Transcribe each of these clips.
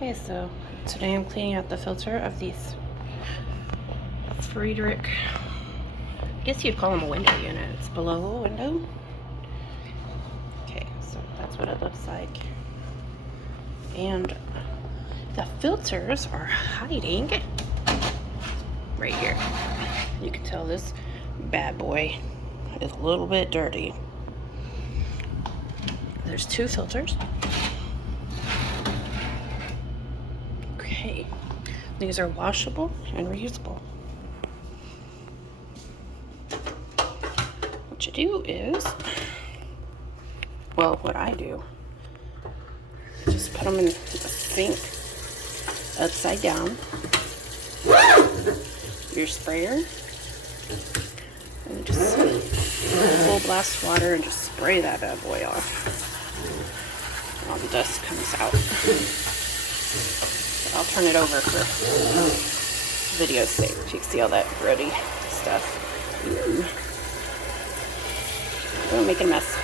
Okay, so today I'm cleaning out the filter of these Friedrich, I guess you'd call them a window unit. It's below a window. Okay, so that's what it looks like. And the filters are hiding right here. You can tell this bad boy is a little bit dirty. There's two filters. Okay, these are washable and reusable. What you do is, well, what I do, just put them in the sink upside down, your sprayer, and just full blast water and just spray that bad boy off. All the dust comes out. I'll turn it over for video's sake so you can see all that grody stuff. Don't make a mess.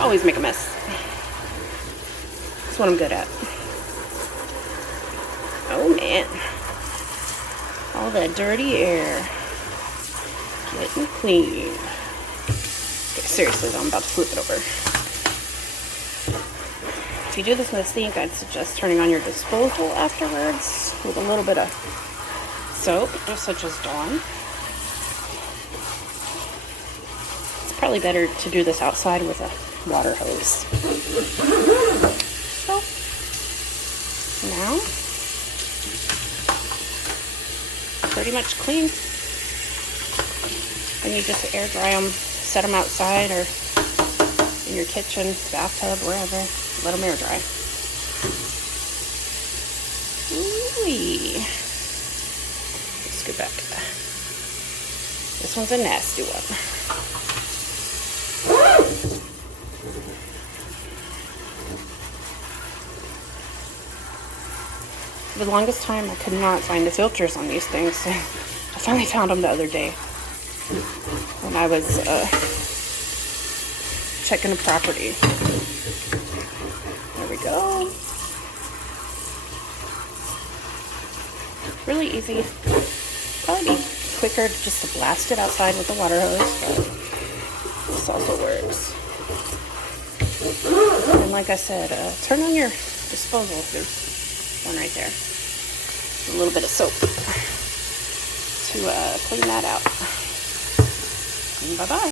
Always make a mess. That's what I'm good at. Oh man. All that dirty air. Getting clean. Okay, seriously though, I'm about to flip it over. If you do this in the sink, I'd suggest turning on your disposal afterwards with a little bit of soap, such as Dawn. It's probably better to do this outside with a water hose. So, now, pretty much clean. And you just air dry them, set them outside or in your kitchen, bathtub, wherever. Let them air dry. Ooh-wee. Let's go back. This one's a nasty one. For the longest time, I could not find the filters on these things. So I finally found them the other day when I was checking the property. There we go. Really easy. Probably be quicker just to blast it outside with the water hose, but this also works. And like I said, turn on your disposal. There's one right there. A little bit of soap to clean that out. Bye-bye.